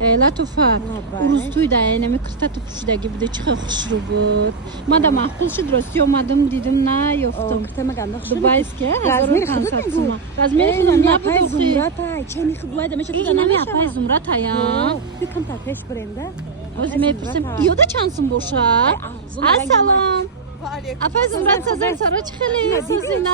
لطفا روز توی دایره میکرد تو پوشیدگی بوده چه خوشرو بود من در معقول شد راستی اومدم دیدم نه یافتم دوبای است که 1500 تومان رزمیر خودم نبود اخی چه میخواد باید میشه این نمی اپای زمرت هایم یکم تاپش برنده از میپرسم یاده چانسم باشه السلام اپای زمرت سازر سارا چه خیلی سوزینه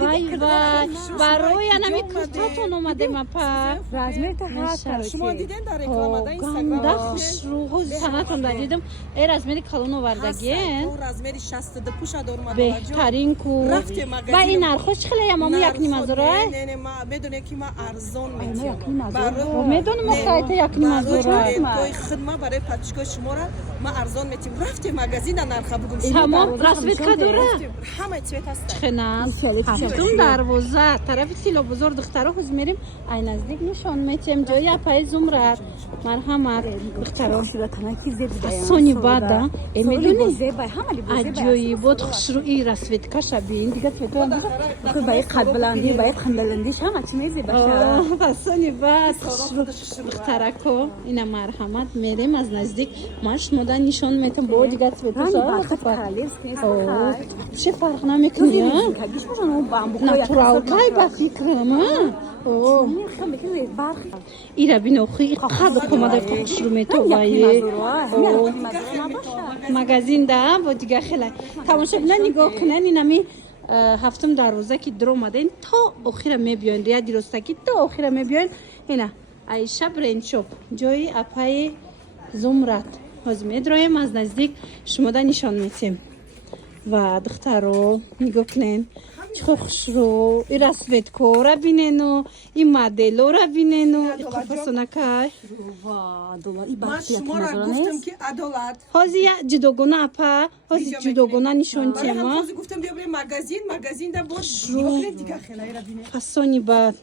وای وای برای نمی کرتاتون اومدیم اپا رزمیر تا هست شما دیدین در رکلام اینستاگرام گنده خوش رو سنتون دیدم ای رزمیر کلون آوردگین رزمیر 60 پوش دور بهترین کو و این نرخش خیلی امام یک نیم از راه نه ما بدون که ما ارزان میتیم میدونم مخایت یک نیم از راه توی خدمت برای پچکو شما را ما ارزان میتیم رفتیم مغازین نرخ بگم تمام رسمید کدوره همه چیت هست خناس هفتم دروازه طرف سیلو بزرگ دخترها خوز میریم این نزدیک نشان میتیم جای اپای زمرت مرحمت دخترها سونی بادا میدونی اجایی بود خوش رو ای رسمید کاش بین دیگه فکر باید قد بلندی باید خم بلندیش همه چی میزی باشه سونی باد خوش رو دخترکو اینا مرحمت میریم از نزدیک ماش مدن نشان میتیم بود دیگه چه فرق نمیکنی ناتورال کای با فکرم ایرا بینو خیلی خدا پماده خوش رو میتو وای مغازین ده با دیگه خیلی تماشا بینه نگاه کنن اینمی هفتم دروازه که در اومدن تا آخر میبیان ریا دیرستکی تا آخر میبیان اینا عایشه برند شاپ جای اپای زمرت از میدرایم از نزدیک شما دا نشان میتیم و دخترو نگاه کنین چه خوش رو این رسوت کو را بینن و این مدلو را بینن و این قفصونکای من شما را گفتم که عدالت حاضی جدوگونه اپا حاضی جدوگونه نشان تیم حاضی گفتم بیا بریم مغازین دا بود دیگه خیلی را بینه فسونی بعد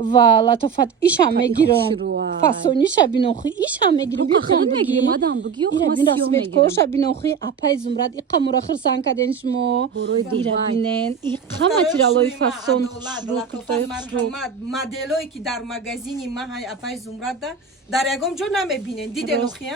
و لطفت ایش هم میگیرم فسونی شبینوخی ایش هم میگیرم بیا خود میگیرم مادام بگیو خماسی میگیرم شبینوخی اپای زمرد ای قمر آخر سان کدن شما ایرا بینن ای قمتی رالوی فسون خوش رو کتای خوش رو مدلوی که در مغازینی ما های اپای زمرد در یکم جو نمیبینن دیده نخیم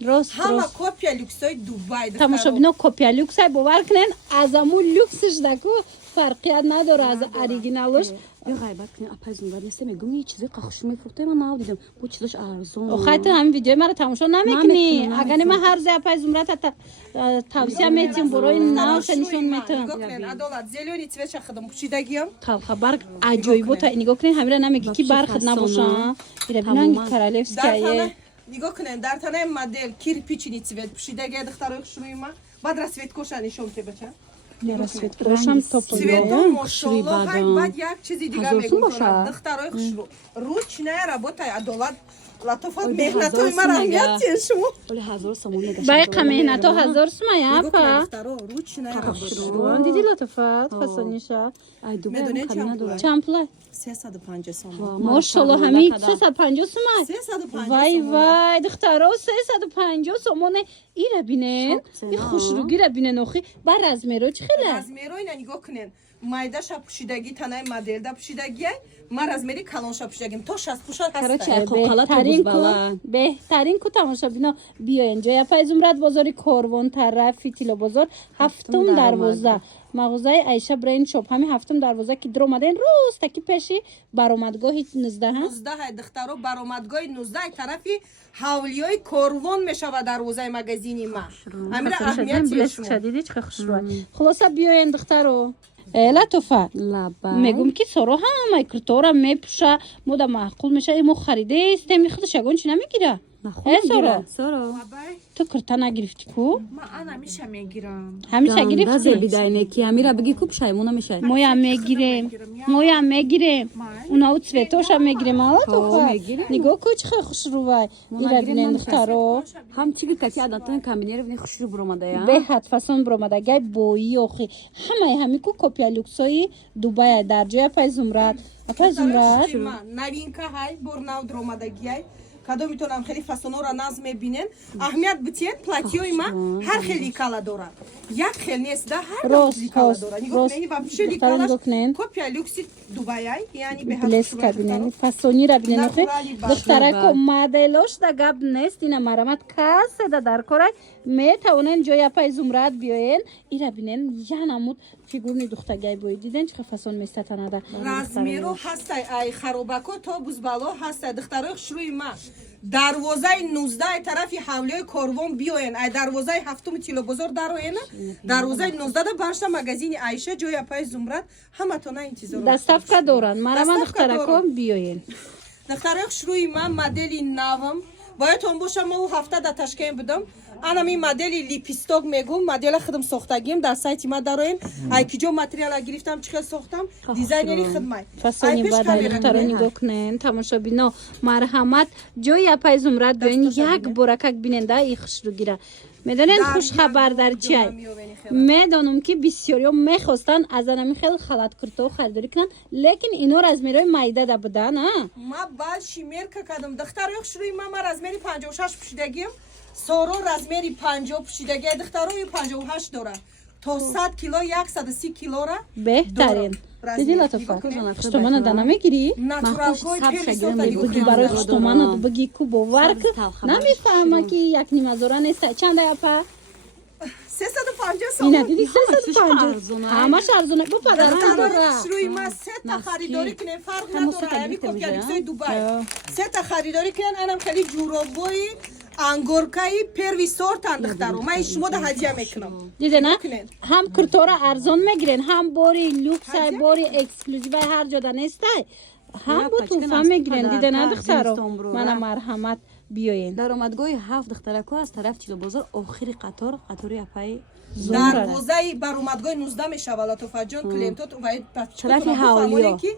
راست همه کپیا لوکسای دوبای تماشا بینو کپیا لوکسای باور کنن از امون لوکسش دکو فرقیت نداره از اوریجینالش یا غیبت کنیم اپای زمرد نیست میگم یه چیزی قخش میفروخته من ندیدم بود چیزش ارزون آخه همین ویدیو مرا تماشا نمیکنی اگر ما هر زی اپای زمرد توصیه میتیم برای ناش نشون میتیم عدالت زیلونی چه خدم پوشیدگیم تا خبر عجایب تا نگاه کنین همیشه نمیگی کی برخد نباشه اینا بینن کارالفسکیه نگاه کنین در تنه مدل کیرپیچینی چوید پوشیدگی دخترای خوشروی ما بعد رسوت کوشا نشون که بچه رسوت کوشم توپلو ماشاءالله های بعد یک چیزی دیگه میگم دخترای خوشرو روچ نه رابطه عدالت لطفات مهنتای ما رنگیت شما ولی 1000 سومون نگه باید مهنتو 1000 سومه یا پا دخترا روچ نه رابطه دیدی لطفات فسونیشا میدونی چند پله 350 سوم ماشاءالله همین 350 سومه 350 وای وای دخترا 350 سومونه ایره بینن این خوشروگی را بینن اخی بر از میرو چه خیلی از میرو اینا نگاه کنین مایده شب پوشیدگی تنه مدل دا پوشیدگی من از میری کلان شب پوشیدگیم تو 60 پوشاد هست بهترین کو تماشا بینا بیا اینجا یا پای زمرد بازاری کاروان طرفی تیلا بازار هفتم دروازه مغازه عایشه برند شاپ همین هفتم دروازه که در اومدن روز تکی پیشی برآمدگاه 19 هست 19 دخترو برآمدگاه 19 طرفی حوالیای کاروان میشود دروازه مغازینی ما همین اهمیت شدیدی چه خوش رو خلاصه بیاین دخترو لطفا میگم که سارا همه کرتورا میپوشه مودا معقول میشه ایمو خریده استمی خودش یگون چی نمیگیره سارا تو کرتا نگرفتی کو؟ ما انا میشه میگیرم همیشه گرفتی؟ بیداینه کی امیرا بگی کوب شایمونا میشه مویا میگیریم اونا او цветоش هم میگیریم حالا تو نگاه کو چه خوش رو وای ایرا بینن دخترو هم چی گفت که عادتاً کامبینر بینی خوش رو برآمده یا به حد فسون برآمده گای بویی اخی همه کو کپیا لوکسای دبی در جای پای زمرد نوینکا های برناو درآمدگی кадомитонам хеле фасонора наз мебинен аҳамият битиен платьёи ма ҳар хели кала дорад як хел нест да ҳар дозли кала дорад нигоҳ кунед ва пишели калаш копия люкси дубаяй яъни блеска бинен фасонира бинен духтарако моделош да гап нест ина марамат касе да дар корай метавонен ҷои апаи зумрат биёен ира бинен янамуд фигурни духтагай бои диден чиқа фасон местатанада размеро ҳастай ай харобако то бузбало ҳастай духтарои хушрӯи ма дарвозаи 19 тарафи ҳавлиёи корвон биёен ай дарвозаи 7 тилобозор дароена дарвозаи 19 да баршта магазини Айша ҷои апаи зумрат ҳаматона интизор даставка доранд марама духтарако биёен духтарои хушрӯи ма модели навам боядтон боша мо ҳафта да Ташкент будам анами модели липисток мегум модела худам сохтагим дар сайти ма дароен ай киҷо материала гирифтам чӣ хел сохтам дизайнери хидмай фасони бадай духтаро нигоҳ кунен тамошобино марҳамат ҷои апаи зумрат биёен як боракак бинен да и хушрӯгира медонен хушхабар дар чиай медонам ки бисёриё мехостанд аз анами хел халаткурто харидорӣ кунанд лекин ино размерои майда да буданд ма баъд шимерка кардам духтарои хушрӯи ма размери 56 пушидагиам соро размери 50 пушидагия духтарои 58 дорад то 100 кило 130 килора беҳтарин диди латофа хуштумана да намегирӣ буги барои хуштумана буги ку боварк намефаҳма ки як нимазора неста чанда япа 350 ина диди 350 ҳамаш арзона бо падарам дора хушрӯи ма сета харидорӣ кунем фарқ надорад яъни копияликсои дубай сета харидорӣ кунем анам хеле ҷуробои ангоркаи первый сортан духтаро ман шумо да ҳадия мекунам дидена ҳам куртора арзон мегирен ҳам бори люксай бори эксклюзивай ҳар ҷода нестай ҳам бо туҳфа мегирен дидена духтаро мана марҳамат биёен даромадгоҳи 7 духтарако аз тараф Чилобозор охири қатори апаи дарвозаи баромадгоҳи 19 мешавад латофаҷон клиентот тарафи ҳавлиё ки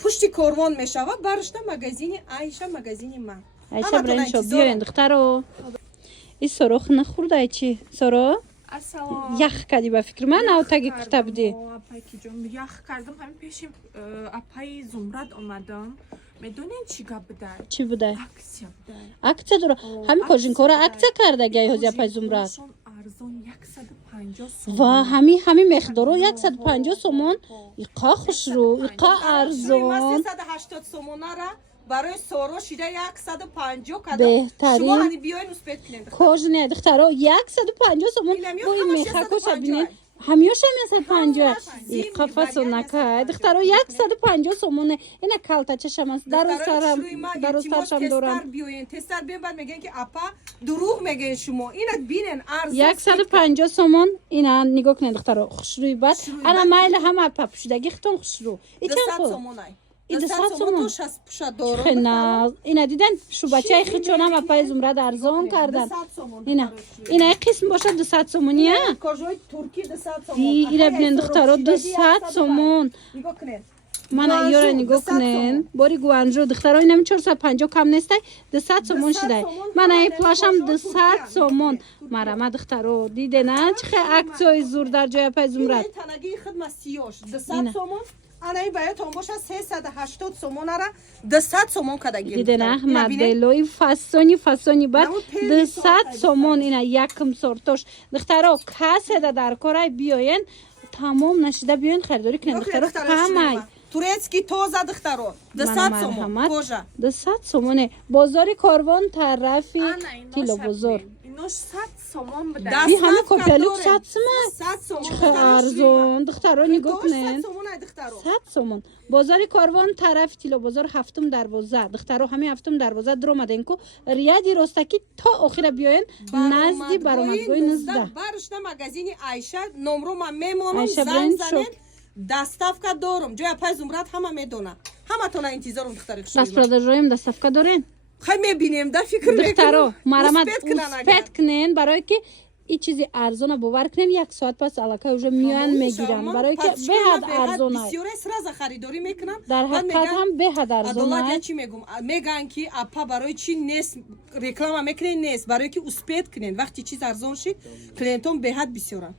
пушти корвон мешавад баршта магазини Айша магазини ман Айша бреншо биёен духтаро и сорох нахӯрдай чӣ соро ях кади ба фикр ман навтаги курта будӣ ях кардам ҳамин пеши апаи зумрат омадам медонен чӣ гап будай чӣ будай аксия будай аксия дора ҳамин кожинкора аксия кардагия ҳози апаи зумрат арзон 150 сом ва ҳамин меқдоро 150 сомон иқа хушрӯ иқа арзон 380 сомонара барои соро шида 150 кадам беҳтарин шумо ҳани биёин успет кунед кожне духтаро 150 сомон бои мехакоша бинед ҳамёшам 150 иқа фасонакай духтаро 150 сомоне ина калтачашам аст дарозтаршам дорам тестар биён баъд мегӯян ки апа дурӯғ мегӯян шумо ина бинен арзон 150 сомон ина нигоҳ кунед духтаро хушрӯи бад ана майли ҳама апа пушидагӣ хитон хушрӯ и чанд хӯ сомонай 200 сомон ина диден шубачаи хичонам апаи зумрат арзон кардан ина қисм бошад 200 сомония ира бинен духтаро 200 сомон мана ёра нигоҳ кунен бори гуанжо духтаро инами 450 кам нестай 200 сомон шидай мана и плашам 200 сомон марама духтаро дидена чихе аксияи зур дар ҷои апаи зумрат танагии хидма сиёш 200 сомон анаи баётон боша 380 сомонара 200 сомон када гирифта дидена моделои фасони бад 200 сомон ина якм сортош духтаро каседа дар корай биёен тамом нашида биёен харидорӣ кунед духтаро ҳамай турецки тоза духтаро 200 сомон кожа 200 сомоне бозори корвон тарафи Тилобозор инош 100 сомон будай ди ҳама копиялук 100 сомон чӣ арзон духтаро нигоҳ кунед 100 сомон бозори корвон тарафи Тилобозор 7 дарвоза духтаро ҳамин 7 дарвоза дуромаден ку рияди ростаки то охира биёен назди баромадгоҳи 19 баршта магазини Айша номро ман мемонам зан занед доставка дорум ҷои апаи зумрат ҳама медона ҳаматона интизорум духтари хушрӯи распродажоем доставка дорен хай мебинем да фикр духтаро марамад успет кунен барое ки и чизи арзона бовар кунен 1 соат пас аллакай уже миёян мегиранд барое ки беҳад арзонай бисёре сраза харидорӣ мекунанд дар ҳақиқат ҳам беҳад арзонай чӣ мегум мегӯянд ки апа барои чӣ нест реклама мекунед нест барое ки успет кунед вақти чиз арзон шид клиентон беҳад бисёранд